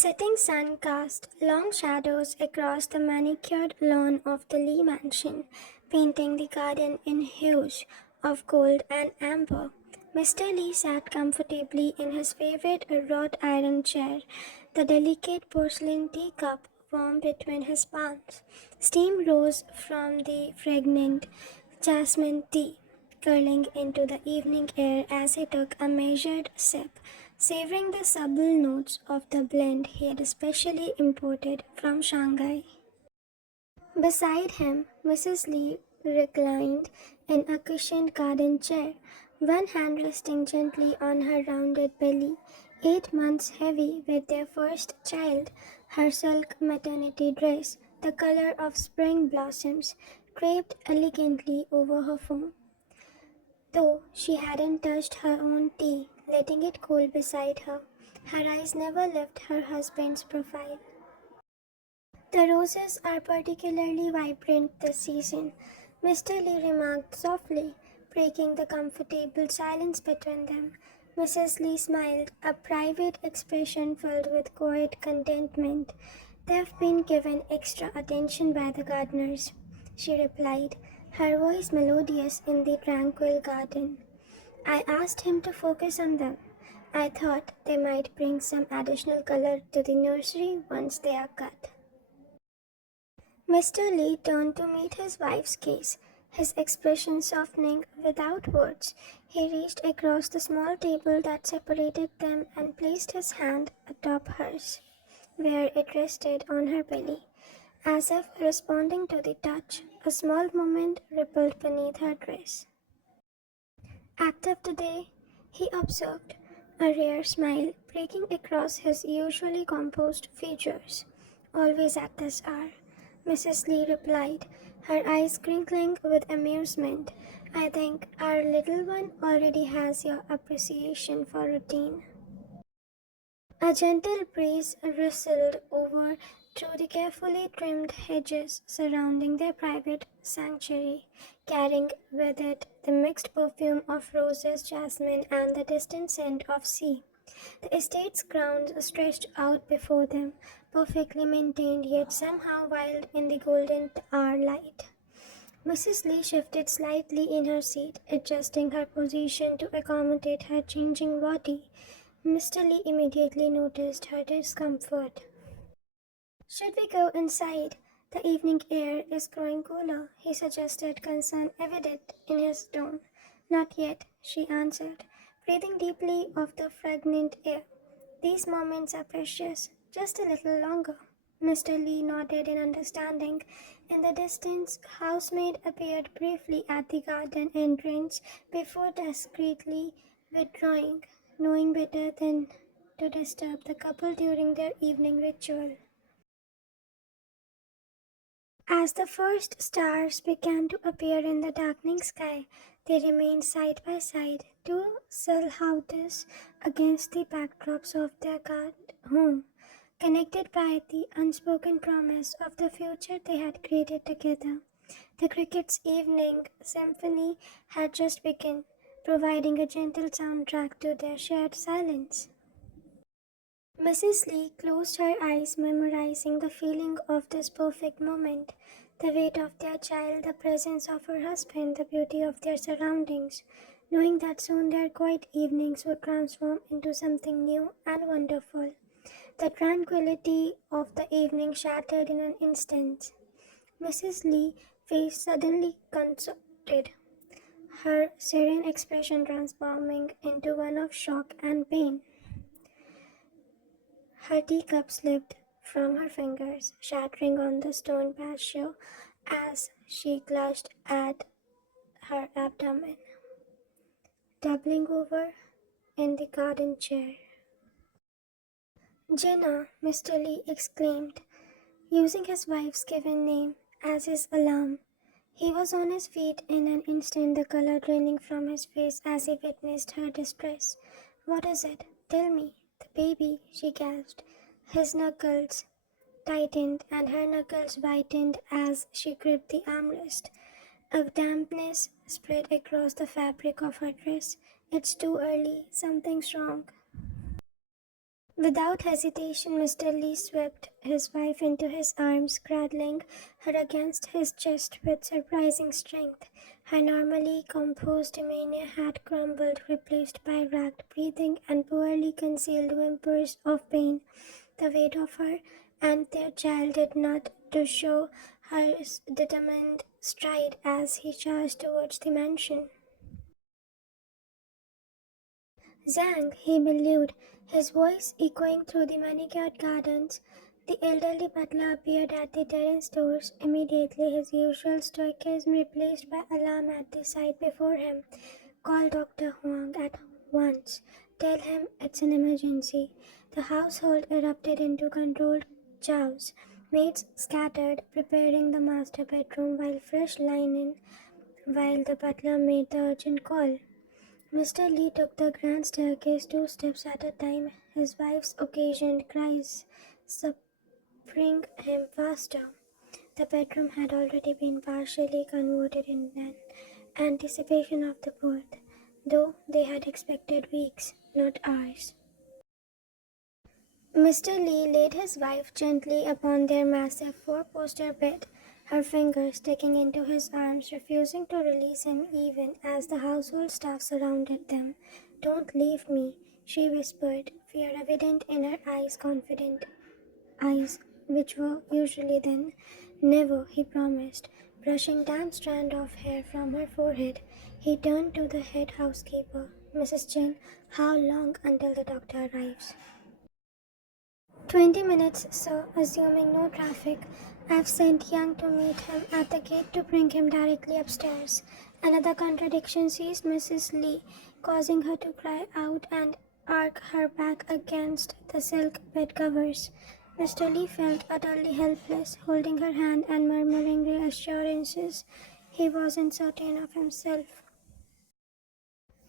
setting sun cast long shadows across the manicured lawn of the Lee mansion, painting the garden in hues of gold and amber. Mr. Lee sat comfortably in his favorite wrought iron chair, the delicate porcelain teacup warm between his palms. Steam rose from the fragrant jasmine tea, curling into the evening air as he took a measured sip, savoring the subtle notes of the blend he had specially imported from Shanghai. Beside him, Mrs. Lee reclined in a cushioned garden chair, one hand resting gently on her rounded belly. 8 months heavy with their first child, her silk maternity dress, the color of spring blossoms, draped elegantly over her form. Though she hadn't touched her own tea, letting it cool beside her, her eyes never left her husband's profile. The roses are particularly vibrant this season, Mr. Lee remarked softly, breaking the comfortable silence between them. Mrs. Lee smiled, a private expression filled with quiet contentment. They've been given extra attention by the gardeners, she replied, her voice melodious in the tranquil garden. I asked him to focus on them. I thought they might bring some additional color to the nursery once they are cut. Mr. Lee turned to meet his wife's gaze, his expression softening without words. He reached across the small table that separated them and placed his hand atop hers, where it rested on her belly. As if responding to the touch, a small movement rippled beneath her dress. Active today, he observed, a rare smile breaking across his usually composed features. Always at this hour, Mrs. Lee replied, her eyes crinkling with amusement. I think our little one already has your appreciation for routine. A gentle breeze rustled over through the carefully trimmed hedges surrounding their private sanctuary, carrying with it the mixed perfume of roses, jasmine, and the distant scent of sea. The estate's grounds stretched out before them, perfectly maintained yet somehow wild in the golden hour light. Mrs. Lee shifted slightly in her seat, adjusting her position to accommodate her changing body. Mr. Lee immediately noticed her discomfort. Should we go inside? The evening air is growing cooler, he suggested, concern evident in his tone. Not yet, she answered, breathing deeply of the fragrant air. These moments are precious, just a little longer. Mr. Lee nodded in understanding. In the distance, housemaid appeared briefly at the garden entrance before discreetly withdrawing, knowing better than to disturb the couple during their evening ritual. As the first stars began to appear in the darkening sky, they remained side by side, two silhouettes against the backdrops of their home, connected by the unspoken promise of the future they had created together. The cricket's evening symphony had just begun, providing a gentle soundtrack to their shared silence. Mrs. Lee closed her eyes, memorizing the feeling of this perfect moment, the weight of their child, the presence of her husband, the beauty of their surroundings, knowing that soon their quiet evenings would transform into something new and wonderful. The tranquility of the evening shattered in an instant. Mrs. Lee's face suddenly contorted, her serene expression transforming into one of shock and pain. Her teacup slipped from her fingers, shattering on the stone patio as she clutched at her abdomen, doubling over in the garden chair. Jenna, Mr. Lee exclaimed, using his wife's given name as his alarm. He was on his feet in an instant, the color draining from his face as he witnessed her distress. What is it? Tell me. The baby, she gasped. His knuckles tightened and her knuckles whitened as she gripped the armrest. A dampness spread across the fabric of her dress. It's too early. Something's wrong. Without hesitation, Mr. Lee swept his wife into his arms, cradling her against his chest with surprising strength. Her normally composed demeanor had crumbled, replaced by racked breathing and poorly concealed whimpers of pain. The weight of her and their child did not to show her determined stride as he charged towards the mansion. Zhang, he bellowed, his voice echoing through the manicured gardens. The elderly butler appeared at the terrace doors, immediately his usual stoicism replaced by alarm at the sight before him. Call Dr. Huang at once. Tell him it's an emergency. The household erupted into controlled chaos. Maids scattered, preparing the master bedroom while the butler made the urgent call. Mr. Lee took the grand staircase 2 steps at a time, his wife's occasioned cries spurring him faster. The bedroom had already been partially converted in an anticipation of the birth, though they had expected weeks, not hours. Mr. Lee laid his wife gently upon their massive four-poster bed, her fingers sticking into his arms, refusing to release him even as the household staff surrounded them. "Don't leave me," she whispered, fear evident in her confident eyes, which were usually then. "Never," he promised, brushing damp strand of hair from her forehead. He turned to the head housekeeper. "Mrs. Chen, how long until the doctor arrives?" 20 minutes, sir, assuming no traffic. I've sent Young to meet him at the gate to bring him directly upstairs." Another contradiction seized Mrs. Lee, causing her to cry out and arc her back against the silk bed covers. Mr. Lee felt utterly helpless, holding her hand and murmuring reassurances. He wasn't certain of himself.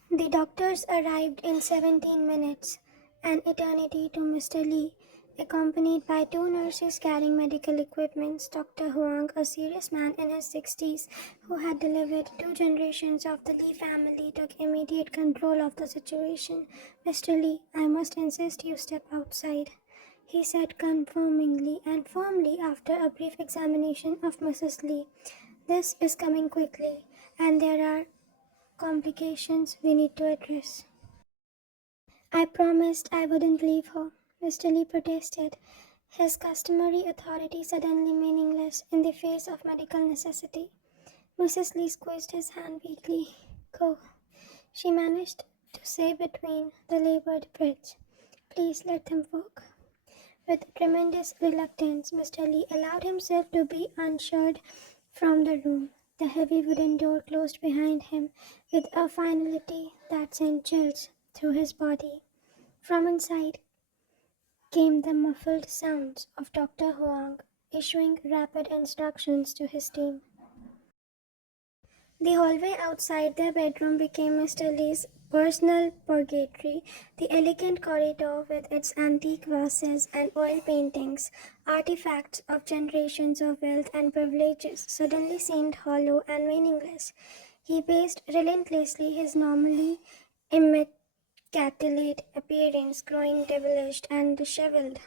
The doctors arrived in 17 minutes, an eternity to Mr. Lee, accompanied by 2 nurses carrying medical equipment. Dr. Huang, a serious man in his 60s who had delivered 2 generations of the Lee family, took immediate control of the situation. "Mr. Lee, I must insist you step outside," he said confirmingly and firmly after a brief examination of Mrs. Lee. "This is coming quickly, and there are complications we need to address." "I promised I wouldn't leave her," Mr. Lee protested, his customary authority suddenly meaningless in the face of medical necessity. Mrs. Lee squeezed his hand weakly. "Go," she managed to say between the labored breaths. "Please let them work." With tremendous reluctance, Mr. Lee allowed himself to be ushered from the room. The heavy wooden door closed behind him with a finality that sent chills through his body. From inside came the muffled sounds of Dr. Huang issuing rapid instructions to his team. The hallway outside their bedroom became Mr. Lee's personal purgatory. The elegant corridor with its antique vases and oil paintings, artifacts of generations of wealth and privileges, suddenly seemed hollow and meaningless. He paced relentlessly, his normally immaculate appearance growing devilish and disheveled.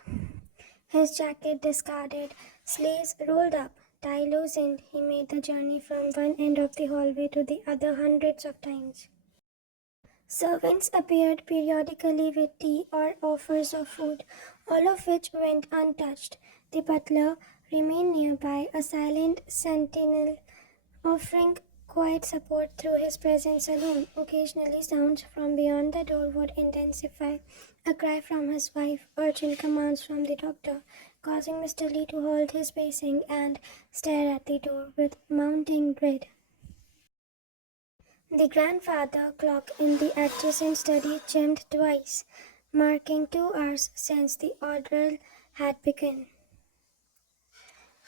His jacket discarded, sleeves rolled up, tie loosened, he made the journey from one end of the hallway to the other hundreds of times. Servants appeared periodically with tea or offers of food, all of which went untouched. The butler remained nearby, a silent sentinel, offering quiet support through his presence alone. Occasionally, sounds from beyond the door would intensify, a cry from his wife, urgent commands from the doctor, causing Mr. Lee to halt his pacing and stare at the door with mounting dread. The grandfather clock in the adjacent study chimed twice, marking 2 hours since the ordeal had begun.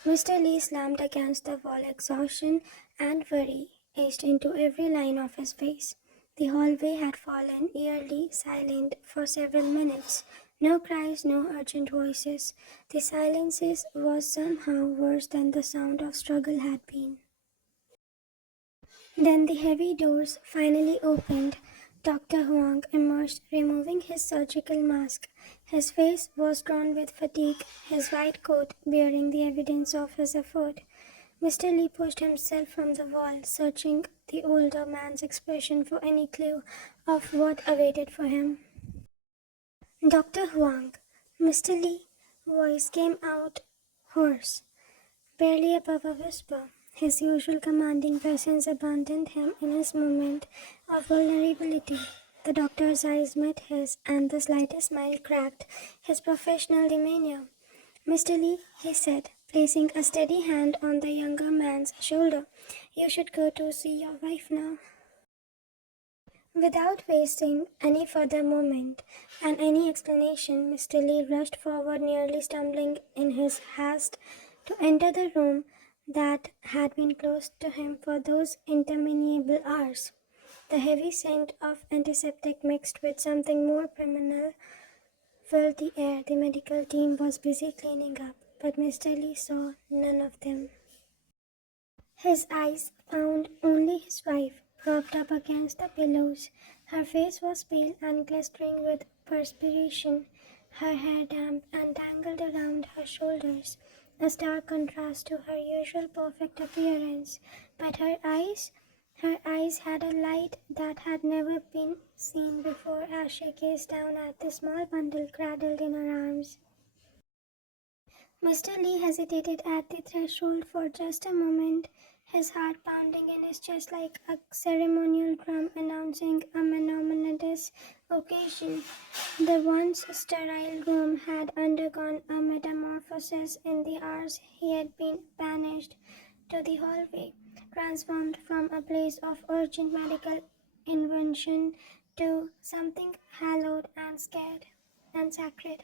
Mr. Lee slammed against the wall, exhaustion and worry etched into every line of his face. The hallway had fallen eerily silent for several minutes. No cries, no urgent voices. The silences was somehow worse than the sound of struggle had been. Then the heavy doors finally opened. Dr. Huang emerged, removing his surgical mask, His face was drawn with fatigue, his white coat bearing the evidence of his effort. Mr. Lee pushed himself from the wall, searching the older man's expression for any clue of what awaited for him. Dr. Huang, Mr. Lee's voice came out hoarse, barely above a whisper. His usual commanding presence abandoned him in his moment of vulnerability. The doctor's eyes met his, and the slightest smile cracked his professional demeanor. Mr. Lee, he said, placing a steady hand on the younger man's shoulder, you should go to see your wife now. Without wasting any further moment and any explanation, Mr. Lee rushed forward, nearly stumbling in his haste to enter the room that had been closed to him for those interminable hours. The heavy scent of antiseptic mixed with something more criminal filled the air. The medical team was busy cleaning up, but Mr. Lee saw none of them. His eyes found only his wife, propped up against the pillows. Her face was pale and glistering with perspiration, her hair damp and tangled around her shoulders, a stark contrast to her usual perfect appearance. But her eyes had a light that had never been seen before as she gazed down at the small bundle cradled in her arms. Mr. Lee hesitated at the threshold for just a moment, his heart pounding in his chest like a ceremonial drum announcing a momentous occasion. The once sterile room had undergone a metamorphosis in the hours he had been banished to the hallway, transformed from a place of urgent medical intervention to something hallowed and scared and sacred.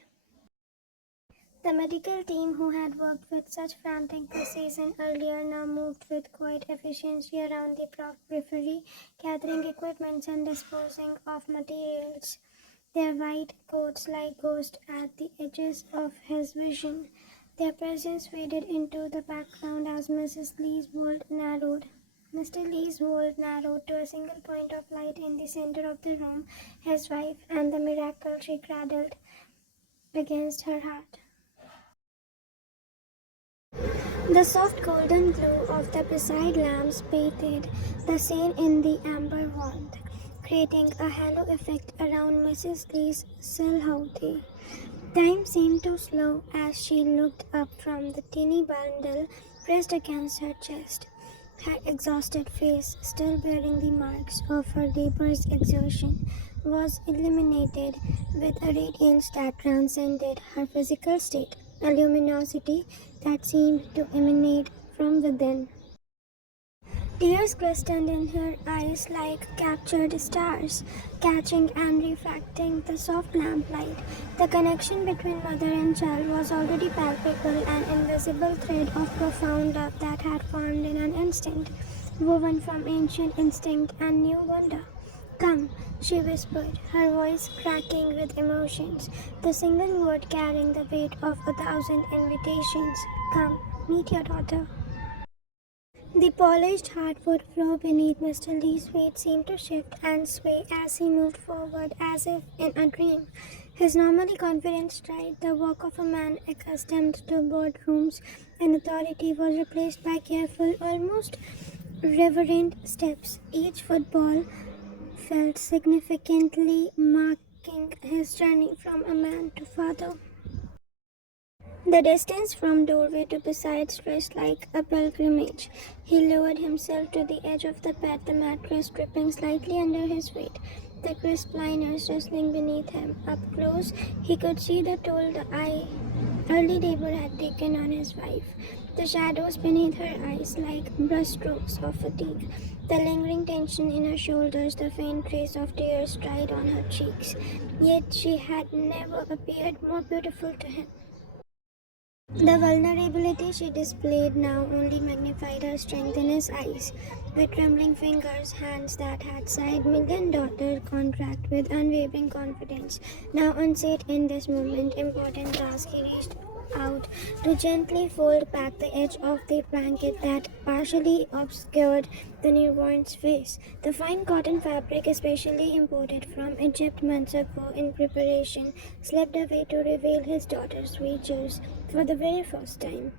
The medical team, who had worked with such frantic precision earlier, now moved with quiet efficiency around the periphery, gathering equipment and disposing of materials, their white coats like ghosts at the edges of his vision. Their presence faded into the background as Mr. Lee's world narrowed to a single point of light in the center of the room, his wife and the miracle she cradled against her heart. The soft golden glow of the beside lamps bathed the scene in the amber warmth, creating a halo effect around Mrs. Lee's silhouette. Time seemed to slow as she looked up from the teeny bundle pressed against her chest. Her exhausted face, still bearing the marks of her labor's exertion, was illuminated with a radiance that transcended her physical state, a luminosity that seemed to emanate from within. Tears glistened in her eyes like captured stars, catching and refracting the soft lamplight. The connection between mother and child was already palpable, an invisible thread of profound love that had formed in an instant, woven from ancient instinct and new wonder. Come, she whispered, her voice cracking with emotions, the single word carrying the weight of 1,000 invitations. Come, meet your daughter. The polished hardwood floor beneath Mr. Lee's weight seemed to shift and sway as he moved forward as if in a dream. His normally confident stride, the walk of a man accustomed to boardrooms and authority, was replaced by careful, almost reverent steps. Each football felt significantly marking his journey from a man to father. The distance from doorway to bedside stretched like a pilgrimage. He lowered himself to the edge of the bed, the mattress dripping slightly under his weight, the crisp liners rustling beneath him. Up close, he could see the toll the early labor had taken on his wife, the shadows beneath her eyes like brushstrokes of fatigue, the lingering tension in her shoulders, the faint trace of tears dried on her cheeks. Yet she had never appeared more beautiful to him. The vulnerability she displayed now only magnified her strength in his eyes. With trembling fingers, hands that had signed million-dollar contract with unwavering confidence, now unseen in this moment, important task, he reached out to gently fold back the edge of the blanket that partially obscured the newborn's face. The fine cotton fabric, especially imported from Egypt months ago in preparation, slipped away to reveal his daughter's features for the very first time.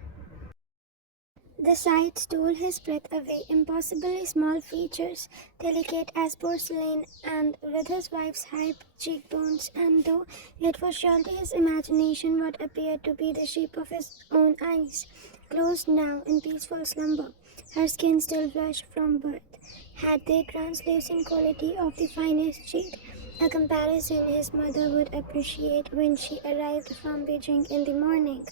The sight stole his breath away. Impossibly small features, delicate as porcelain, and with his wife's high cheekbones, and though it was surely his imagination what appeared to be the shape of his own eyes, closed now in peaceful slumber, her skin still blushed from birth, had the translucent quality of the finest jade, a comparison his mother would appreciate when she arrived from Beijing in the morning.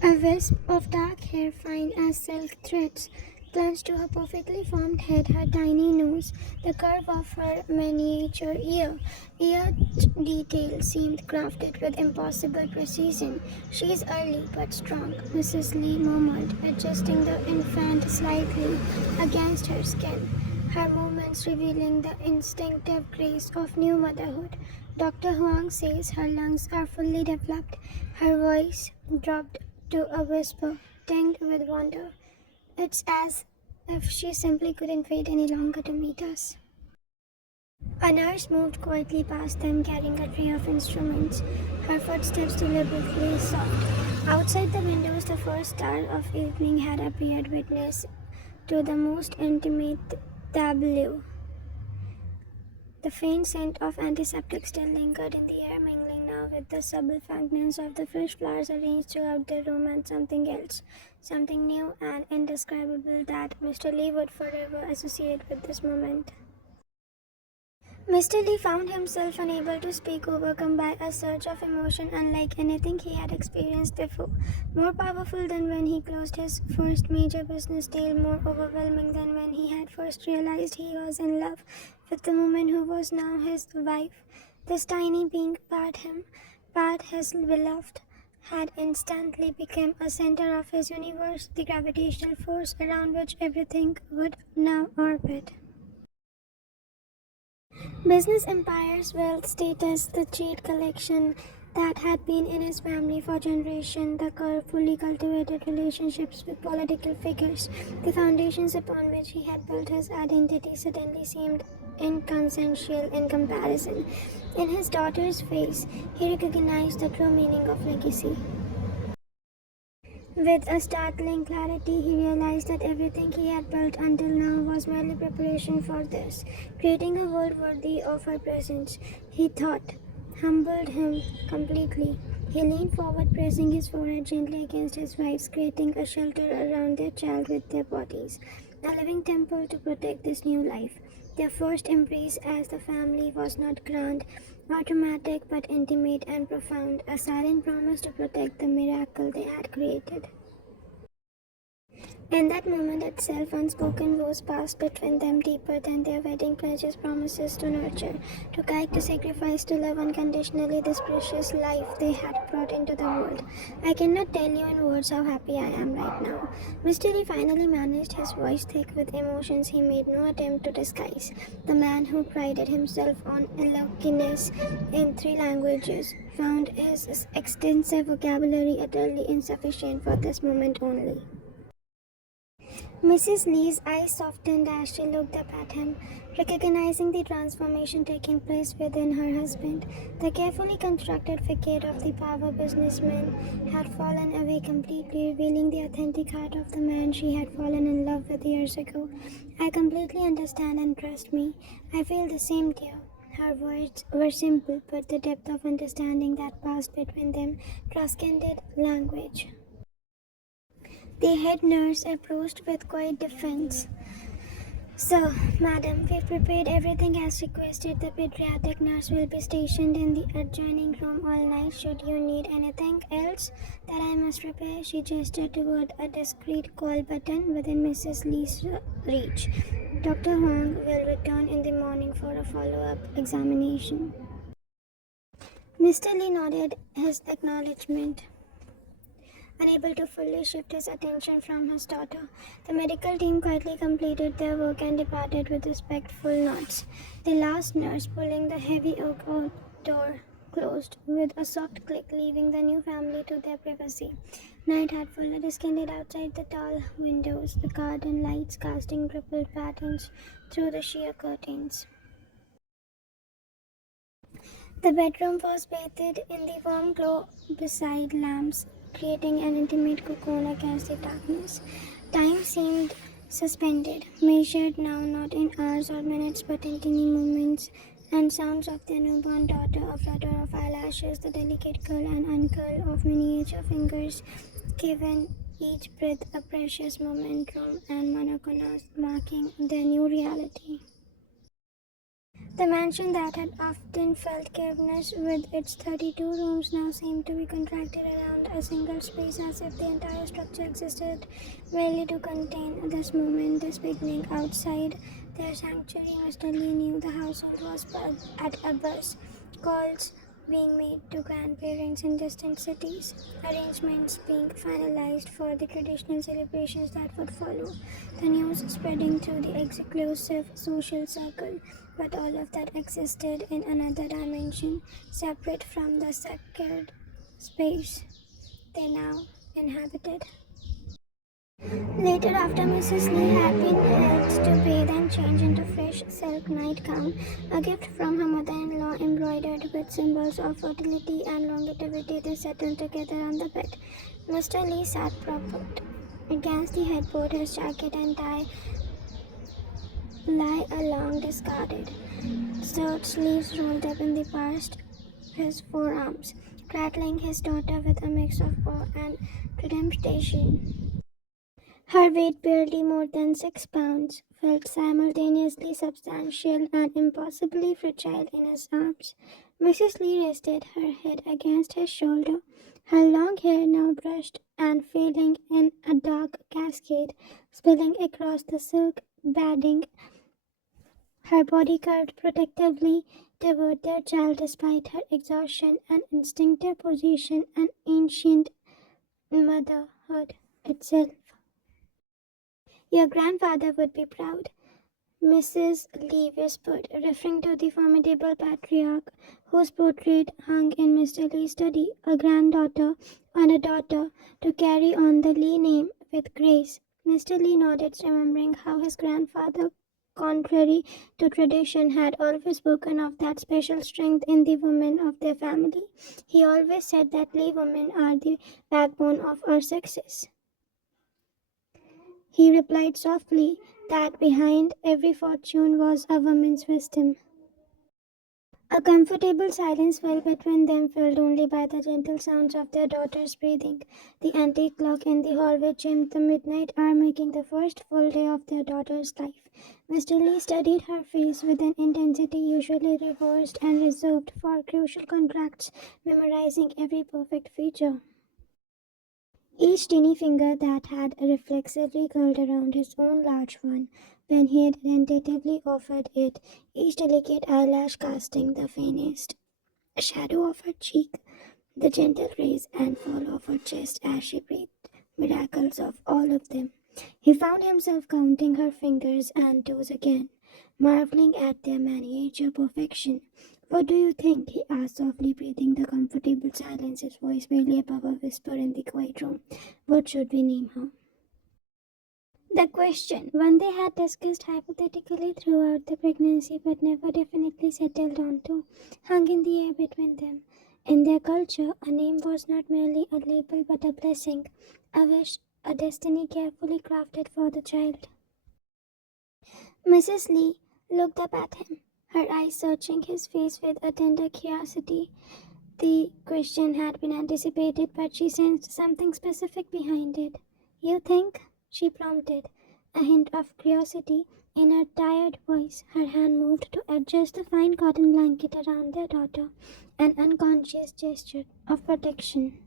A wisp of dark hair, fine as silk threads, clung to her perfectly formed head, her tiny nose, the curve of her miniature ear. Each detail seemed crafted with impossible precision. "She's early but strong," Mrs. Lee murmured, adjusting the infant slightly against her skin, her movements revealing the instinctive grace of new motherhood. "Dr. Huang says her lungs are fully developed." Her voice dropped to a whisper, tinged with wonder. "It's as if she simply couldn't wait any longer to meet us." A nurse moved quietly past them, carrying a tray of instruments, her footsteps deliberately soft. Outside the windows, the first star of evening had appeared, witness to the most intimate tableau. The faint scent of antiseptic still lingered in the air, mingling now with the subtle fragrance of the fresh flowers arranged throughout the room, and something else, something new and indescribable that Mr. Lee would forever associate with this moment. Mr. Lee found himself unable to speak, overcome by a surge of emotion unlike anything he had experienced before. More powerful than when he closed his first major business deal, more overwhelming than when he had first realized he was in love with the woman who was now his wife. This tiny being, part him, part his beloved, had instantly become a center of his universe, the gravitational force around which everything would now orbit. Business empires, wealth, status, the jade collection that had been in his family for generations, the carefully cultivated relationships with political figures, the foundations upon which he had built his identity suddenly seemed inconsequential in comparison. In his daughter's face, he recognized the true meaning of legacy. With a startling clarity, he realized that everything he had built until now was merely preparation for this, creating a world worthy of her presence. He thought, humbled him completely. He leaned forward, pressing his forehead gently against his wife's, creating a shelter around their child with their bodies, a living temple to protect this new life. Their first embrace as the family was not grand or dramatic, but intimate and profound, a silent promise to protect the miracle they had created. In that moment itself, unspoken vows passed between them, deeper than their wedding pledges, promises to nurture, to guide, to sacrifice, to love unconditionally this precious life they had brought into the world. "I cannot tell you in words how happy I am right now." Mr. Lee finally managed, his voice thick with emotions he made no attempt to disguise. The man who prided himself on eloquence in 3 languages found his extensive vocabulary utterly insufficient for this moment only. Mrs. Lee's eyes softened as she looked up at him, recognizing the transformation taking place within her husband. The carefully constructed facade of the power businessman had fallen away completely, revealing the authentic heart of the man she had fallen in love with years ago. "I completely understand and trust me. I feel the same, dear." Her words were simple, but the depth of understanding that passed between them transcended language. The head nurse approached with quiet deference. "So, madam, we've prepared everything as requested. The pediatric nurse will be stationed in the adjoining room all night. Should you need anything else that I must prepare?" She gestured toward a discreet call button within Mrs. Lee's reach. "Dr. Huang will return in the morning for a follow-up examination." Mr. Lee nodded his acknowledgement, unable to fully shift his attention from his daughter. The medical team quietly completed their work and departed with respectful nods. The last nurse, pulling the heavy oak door closed with a soft click, leaving the new family to their privacy. Night had fully descended outside the tall windows, the garden lights casting rippled patterns through the sheer curtains. The bedroom was bathed in the warm glow beside lamps, creating an intimate cocoon against the darkness. Time seemed suspended, measured now not in hours or minutes but in tiny moments, and sounds of their newborn daughter, a flutter of eyelashes, the delicate curl and uncurl of miniature fingers, given each breath a precious momentum and monotonous, marking their new reality. The mansion that had often felt cavernous with its 32 rooms now seemed to be contracted around a single space, as if the entire structure existed merely to contain this moment, this beginning. Outside their sanctuary, Mr. Lee knew the household was at a buzz, calls being made to grandparents in distant cities, arrangements being finalized for the traditional celebrations that would follow, the news spreading through the exclusive social circle. But all of that existed in another dimension, separate from the sacred space they now inhabited. Later, after Mrs. Lee had been helped to bathe and change into fresh silk nightgown, a gift from her mother-in-law embroidered with symbols of fertility and longevity, they settled together on the bed. Mr. Lee sat propped against the headboard, his jacket and tie lie along discarded shirt sleeves rolled up in the past his forearms, cradling his daughter with a mix of awe and trepidation. Her weight, barely more than 6 pounds, felt simultaneously substantial and impossibly fragile in his arms. Mrs. Lee rested her head against his shoulder, her long hair now brushed and falling in a dark cascade, spilling across the silk bedding. Her body curved protectively toward their child despite her exhaustion and instinctive position, an ancient motherhood itself. Your grandfather would be proud, Mrs. Lee whispered, referring to the formidable patriarch whose portrait hung in Mr. Lee's study, a granddaughter and a daughter to carry on the Lee name with grace. Mr. Lee nodded, remembering how his grandfather, contrary to tradition, had always spoken of that special strength in the women of their family. He always said that Lee women are the backbone of our success. He replied softly that behind every fortune was a woman's wisdom. A comfortable silence fell between them, filled only by the gentle sounds of their daughter's breathing. The antique clock in the hallway chimed the midnight hour, making the first full day of their daughter's life. Mr. Lee studied her face with an intensity usually rehearsed and reserved for crucial contracts, memorizing every perfect feature. Each tiny finger that had reflexively curled around his own large one when he had tentatively offered it, each delicate eyelash casting the faintest shadow of her cheek, the gentle raise and fall of her chest as she breathed, miracles of all of them. He found himself counting her fingers and toes again, marveling at their miniature perfection. What do you think? He asked softly, breathing the comfortable silence, his voice barely above a whisper in the quiet room. What should we name her? The question, one they had discussed hypothetically throughout the pregnancy but never definitely settled on to, hung in the air between them. In their culture, a name was not merely a label but a blessing, a wish, a destiny carefully crafted for the child. Mrs. Lee looked up at him, her eyes searching his face with a tender curiosity. The question had been anticipated, but she sensed something specific behind it. You think? She prompted, a hint of curiosity in her tired voice. Her hand moved to adjust the fine cotton blanket around their daughter, an unconscious gesture of protection.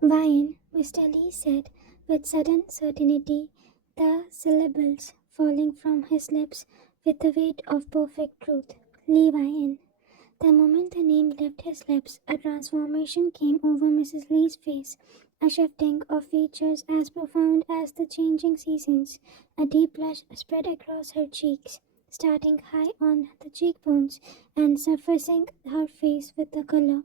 Wine, Mr. Lee said with sudden certainty, the syllables falling from his lips with the weight of perfect truth. Lee Wine. The moment the name left his lips, a transformation came over Mrs. Lee's face, a shifting of features as profound as the changing seasons. A deep blush spread across her cheeks. starting high on the cheekbones and surfacing her face with the color.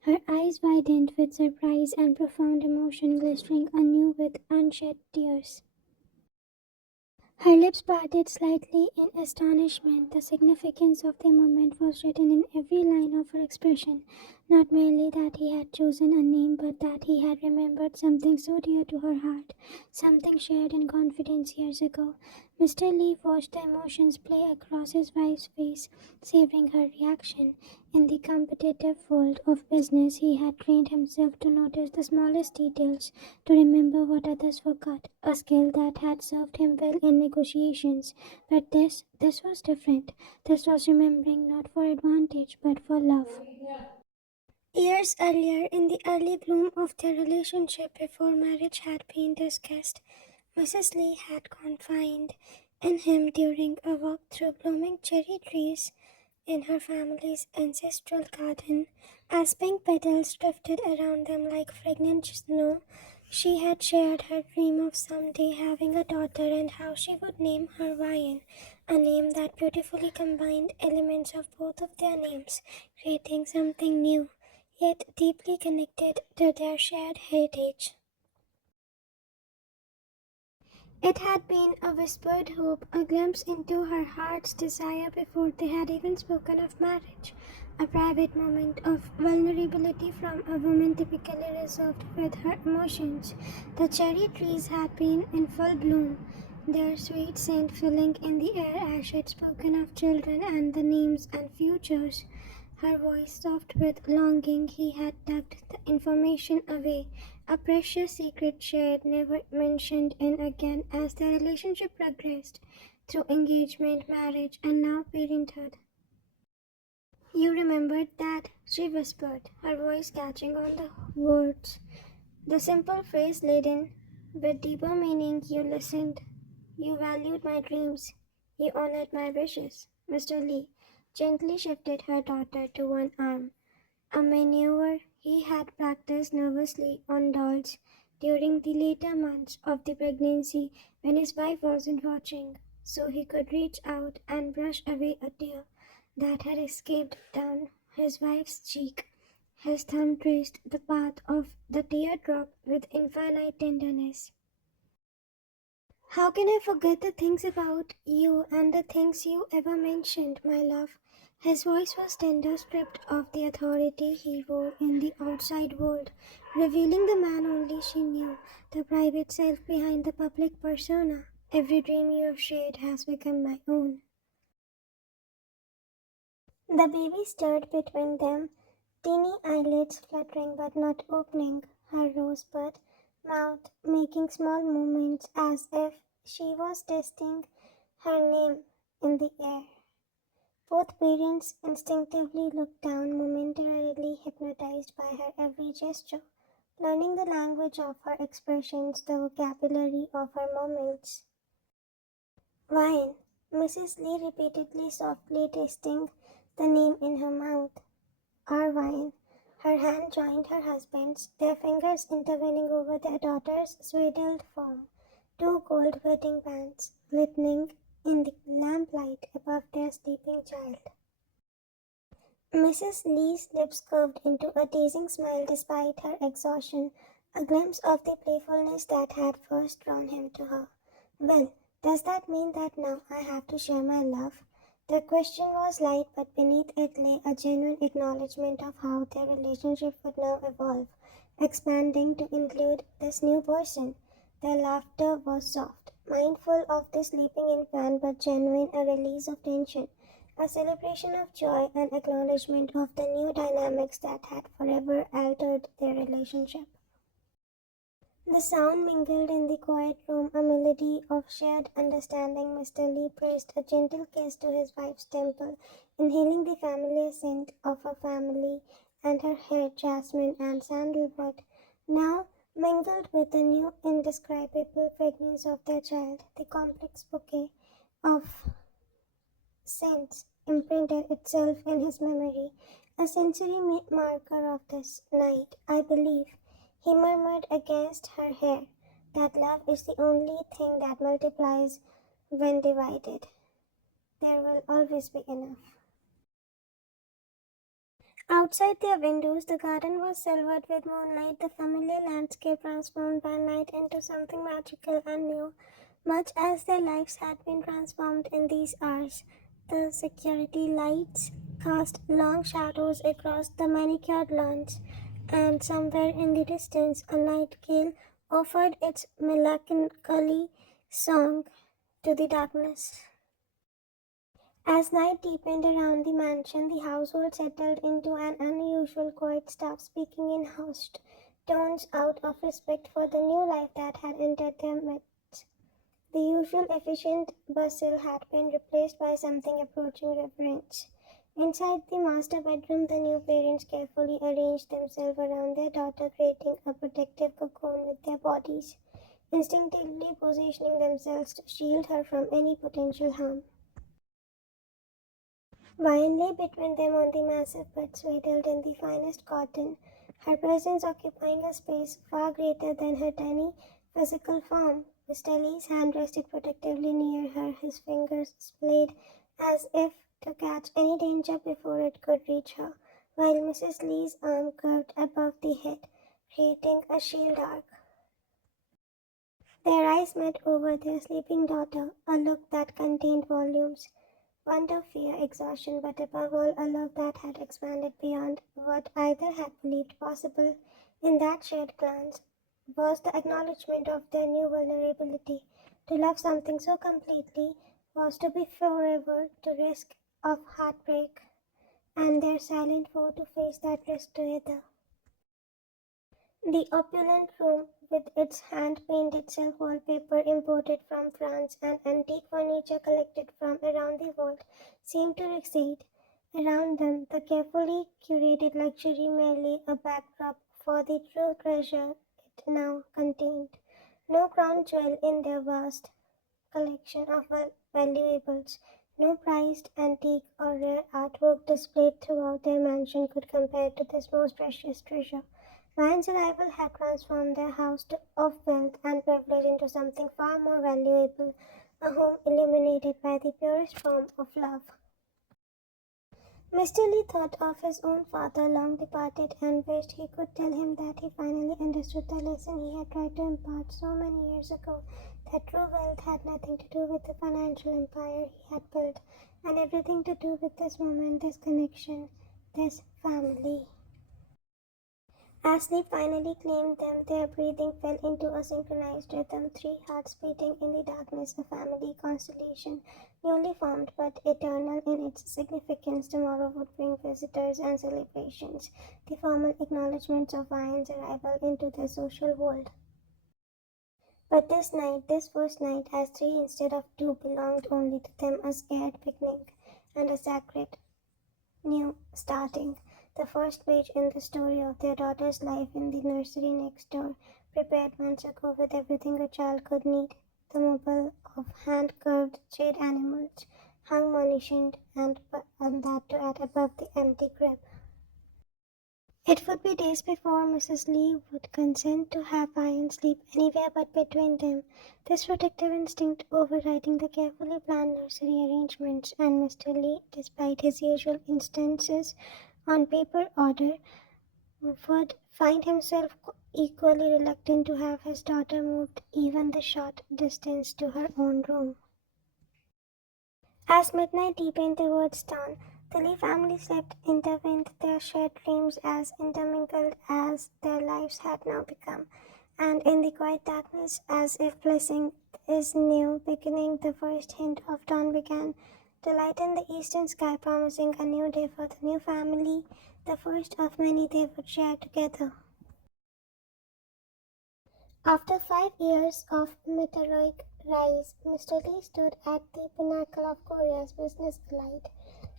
Her eyes widened with surprise and profound emotion, glistening anew with unshed tears. Her lips parted slightly in astonishment. The significance of the moment was written in every line of her expression. Not merely that he had chosen a name, but that he had remembered something so dear to her heart, something shared in confidence years ago. Mr. Lee watched the emotions play across his wife's face, savoring her reaction. In the competitive world of business, he had trained himself to notice the smallest details, to remember what others forgot, a skill that had served him well in negotiations. But this was different. This was remembering not for advantage, but for love. Years earlier, in the early bloom of their relationship before marriage had been discussed, Mrs. Lee had confided in him during a walk through blooming cherry trees in her family's ancestral garden. As pink petals drifted around them like fragrant snow, she had shared her dream of someday having a daughter and how she would name her Ryan, a name that beautifully combined elements of both of their names, creating something new, yet deeply connected to their shared heritage. It had been a whispered hope, a glimpse into her heart's desire before they had even spoken of marriage, a private moment of vulnerability from a woman typically reserved with her emotions. The cherry trees had been in full bloom, their sweet scent filling in the air as she had spoken of children and the names and futures. Her voice soft with longing, he had tucked the information away, a precious secret shared, never mentioned in again as their relationship progressed through engagement, marriage, and now parenthood. You remembered that, she whispered, her voice catching on the words. The simple phrase laden with deeper meaning. You listened. You valued my dreams. You honored my wishes. Mr. Lee gently shifted her daughter to one arm, a maneuver he had practiced nervously on dolls during the later months of the pregnancy when his wife wasn't watching, so he could reach out and brush away a tear that had escaped down his wife's cheek. His thumb traced the path of the teardrop with infinite tenderness. How can I forget the things about you and the things you ever mentioned, my love? His voice was tender, stripped of the authority he wore in the outside world, revealing the man only she knew, the private self behind the public persona. Every dream you have shared has become my own. The baby stirred between them, teeny eyelids fluttering but not opening, her rosebud mouth making small movements as if she was testing her name in the air. Both parents instinctively looked down, momentarily hypnotized by her every gesture, learning the language of her expressions, the vocabulary of her moments. Wine, Mrs. Lee repeatedly softly tasting the name in her mouth. Arvine. Her hand joined her husband's, their fingers intervening over their daughter's swaddled form, two gold wedding bands glittering in the lamplight above their sleeping child. Mrs. Lee's lips curved into a teasing smile despite her exhaustion, a glimpse of the playfulness that had first drawn him to her. Well, does that mean that now I have to share my love? The question was light, but beneath it lay a genuine acknowledgement of how their relationship would now evolve, expanding to include this new person. Their laughter was soft, mindful of the sleeping infant, but genuine, a release of tension, a celebration of joy and acknowledgement of the new dynamics that had forever altered their relationship. The sound mingled in the quiet room, a melody of shared understanding. Mr. Lee pressed a gentle kiss to his wife's temple, inhaling the familiar scent of her family and her hair, jasmine and sandalwood, now mingled with the new indescribable fragrance of their child. The complex bouquet of scents imprinted itself in his memory, a sensory marker of this night. I believe, he murmured against her hair, that love is the only thing that multiplies when divided. There will always be enough. Outside their windows, the garden was silvered with moonlight, the familiar landscape transformed by night into something magical and new, much as their lives had been transformed in these hours. The security lights cast long shadows across the manicured lawns, and somewhere in the distance, a nightingale offered its melancholy song to the darkness. As night deepened around the mansion, the household settled into an unusual quiet, staff speaking in hushed tones out of respect for the new life that had entered their midst. The usual efficient bustle had been replaced by something approaching reverence. Inside the master bedroom, the new parents carefully arranged themselves around their daughter, creating a protective cocoon with their bodies, instinctively positioning themselves to shield her from any potential harm. Vine lay between them on the massive bed swaddled in the finest cotton, her presence occupying a space far greater than her tiny physical form. Mr. Lee's hand rested protectively near her, his fingers splayed as if to catch any danger before it could reach her, while Mrs. Lee's arm curved above the head, creating a shield arc. Their eyes met over their sleeping daughter, a look that contained volumes. Wonder, fear, exhaustion, but above all, a love that had expanded beyond what either had believed possible. In that shared glance was the acknowledgement of their new vulnerability. To love something so completely was to be forever to risk of heartbreak, and their silent foe to face that risk together. The opulent room, with its hand-painted silk wallpaper imported from France and antique furniture collected from around the world, seemed to recede. Around them, the carefully curated luxury merely a backdrop for the true treasure it now contained. No crown jewel in their vast collection of valuables, no prized antique or rare artwork displayed throughout their mansion could compare to this most precious treasure. Vine's arrival had transformed their house of wealth and privilege into something far more valuable, a home illuminated by the purest form of love. Mr. Lee thought of his own father, long departed, and wished he could tell him that he finally understood the lesson he had tried to impart so many years ago, that true wealth had nothing to do with the financial empire he had built, and everything to do with this moment, this connection, this family. As sleep finally claimed them, their breathing fell into a synchronized rhythm, three hearts beating in the darkness, a family constellation, newly formed but eternal in its significance. Tomorrow would bring visitors and celebrations, the formal acknowledgments of Ian's arrival into their social world. But this night, this first night, as three instead of two, belonged only to them, a scared picnic and a sacred new starting, the first page in the story of their daughter's life in the nursery next door, prepared months ago with everything a child could need, the mobile of hand-carved jade animals, hung munitioned, and that to add above the empty crib. It would be days before Mrs. Lee would consent to have Ian sleep anywhere but between them, this protective instinct overriding the carefully planned nursery arrangements, and Mr. Lee, despite his usual instances on paper order, would find himself equally reluctant to have his daughter moved even the short distance to her own room. As midnight deepened towards dawn, the Lee family slept intertwined, their shared dreams as intermingled as their lives had now become, and in the quiet darkness, as if blessing is new beginning, the first hint of dawn began to lighten the eastern sky, promising a new day for the new family, the first of many they would share together. After 5 years of meteoric rise, Mr. Lee stood at the pinnacle of Korea's business elite.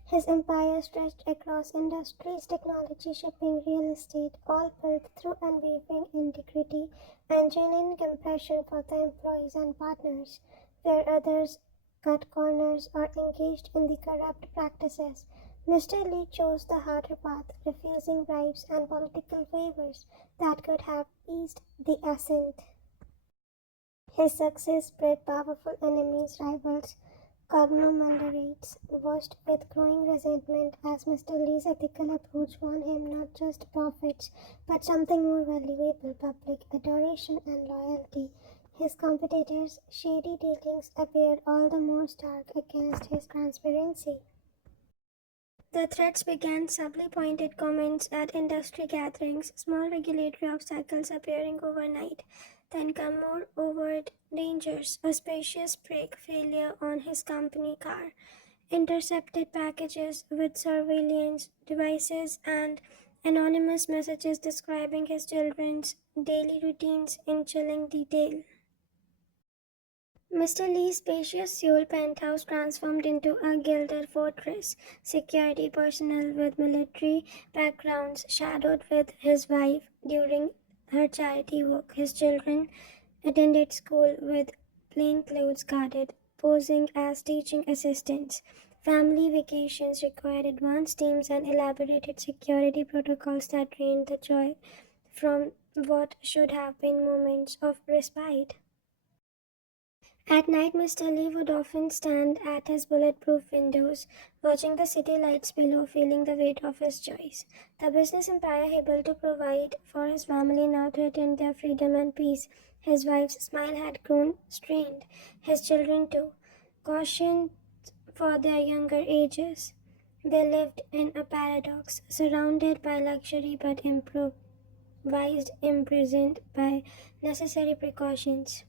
His empire stretched across industries, technology, shipping, real estate, all built through unwavering integrity and genuine compassion for the employees and partners, where others cut corners or engaged in the corrupt practices. Mr. Lee chose the harder path, refusing bribes and political favors that could have eased the ascent. His success bred powerful enemies, rivals, Cognomerates watched with growing resentment as Mr. Lee's ethical approach won him not just profits, but something more valuable, public adoration and loyalty. His competitors' shady dealings appeared all the more stark against his transparency. The threats began subtly pointed comments at industry gatherings, small regulatory obstacles appearing overnight, then come more overt dangers, a spacious brake failure on his company car, intercepted packages with surveillance devices, and anonymous messages describing his children's daily routines in chilling detail. Mr. Lee's spacious Seoul penthouse transformed into a gilded fortress. Security personnel with military backgrounds shadowed with his wife during her charity work. His children attended school with plainclothes guarded, posing as teaching assistants. Family vacations required advanced teams and elaborated security protocols that drained the joy from what should have been moments of respite. At night, Mr. Lee would often stand at his bulletproof windows, watching the city lights below, feeling the weight of his choice. The business empire able to provide for his family now threatened their freedom and peace. His wife's smile had grown strained, his children too, cautioned for their younger ages. They lived in a paradox, surrounded by luxury but improvised, imprisoned by necessary precautions.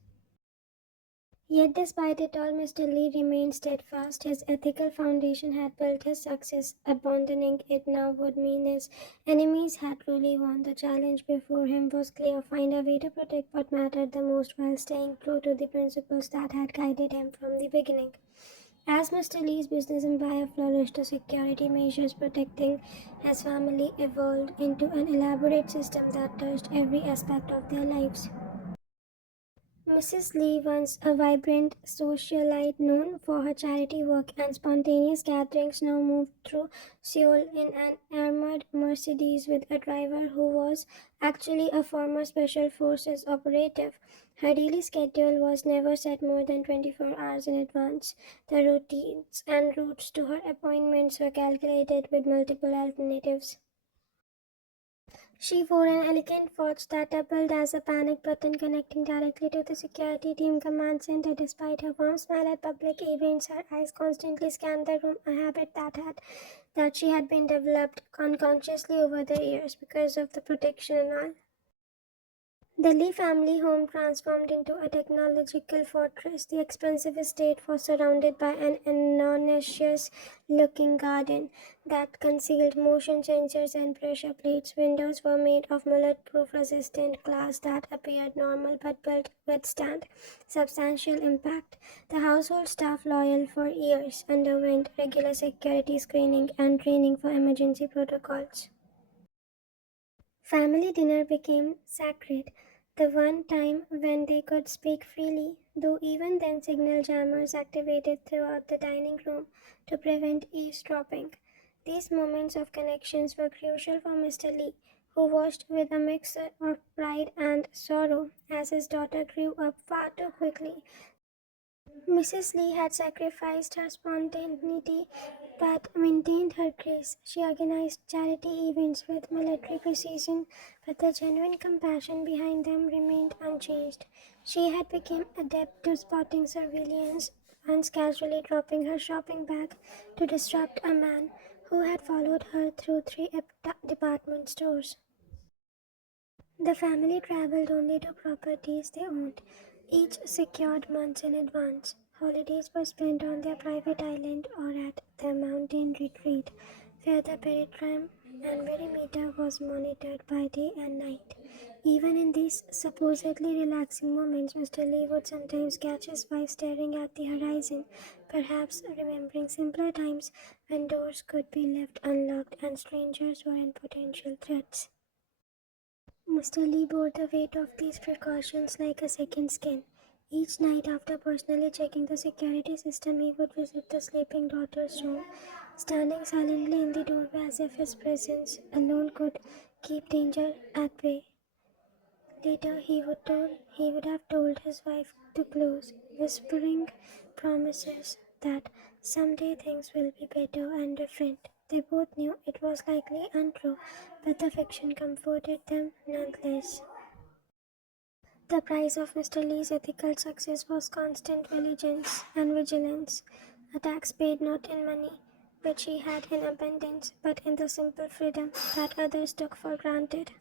Yet despite it all, Mr. Lee remained steadfast. His ethical foundation had built his success. Abandoning it now would mean his enemies had truly won. The challenge before him was clear: find a way to protect what mattered the most while staying true to the principles that had guided him from the beginning. As Mr. Lee's business empire flourished, the security measures protecting his family evolved into an elaborate system that touched every aspect of their lives. Mrs. Lee, once a vibrant socialite known for her charity work and spontaneous gatherings, now moved through Seoul in an armored Mercedes with a driver who was actually a former Special Forces operative. Her daily schedule was never set more than 24 hours in advance. The routines and routes to her appointments were calculated with multiple alternatives. She wore an elegant watch that doubled as a panic button connecting directly to the security team command center. Despite her warm smile at public events, her eyes constantly scanned the room, a habit that she had been developed unconsciously over the years because of the protection and all. The Lee family home transformed into a technological fortress. The expensive estate was surrounded by an enormous-looking garden that concealed motion sensors and pressure plates. Windows were made of bulletproof resistant glass that appeared normal but built to withstand substantial impact. The household staff, loyal for years, underwent regular security screening and training for emergency protocols. Family dinner became sacred, the one time when they could speak freely, though even then signal jammers activated throughout the dining room to prevent eavesdropping. These moments of connections were crucial for Mr. Lee, who watched with a mix of pride and sorrow as his daughter grew up far too quickly. Mrs. Lee had sacrificed her spontaneity but maintained her grace. She organized charity events with military precision, but the genuine compassion behind them remained unchanged. She had become adept to spotting surveillance, once casually dropping her shopping bag to disrupt a man who had followed her through three department stores. The family traveled only to properties they owned, each secured months in advance. Holidays were spent on their private island or at their mountain retreat, where the peritime and perimeter was monitored by day and night. Even in these supposedly relaxing moments, Mr. Lee would sometimes catch his wife staring at the horizon, perhaps remembering simpler times when doors could be left unlocked and strangers were in potential threats. Mr. Lee bore the weight of these precautions like a second skin. Each night, after personally checking the security system, he would visit the sleeping daughter's room, standing silently in the doorway as if his presence alone could keep danger at bay. Later, he would have told his wife to close, whispering promises that someday things will be better and different. They both knew it was likely untrue, but the fiction comforted them nonetheless. The price of Mr. Lee's ethical success was constant vigilance, a tax paid not in money, which he had in abundance, but in the simple freedom that others took for granted.